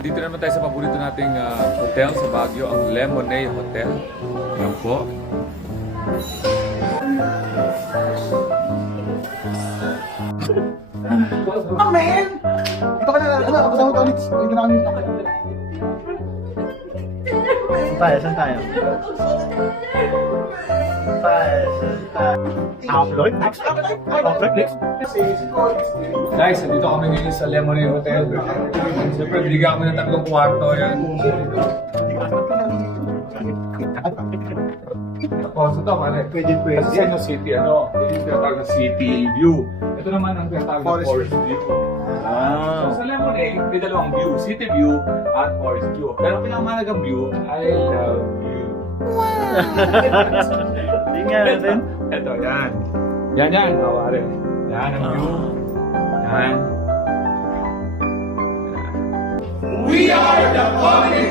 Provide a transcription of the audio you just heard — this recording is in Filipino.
Nandito naman tayo sa paborito nating hotel sa Baguio, ang Lemonade Hotel. Yan po. Oh, man! Ito ka na, kasama to ulit. Hindi na kami. Saan tayo? Upload next. Upload next. Guys, nandito kami ngayon sa Lemonade Hotel. Siyempre, binigyan kami ng 3 kwarto. Yan. Tapos ito, mali. Pwede. Kasi sa inyo city, ano? Ito yung tinatawag na city view. Ito naman ang tinatawag na forest view. So sa Lemonade, may dalawang view. City view at forest view. Pero ang pinakamahalagang view, I love you. Hindi nga natin. Ito, yan. Yan. Pare. Yan ang view. Yan. We are the Community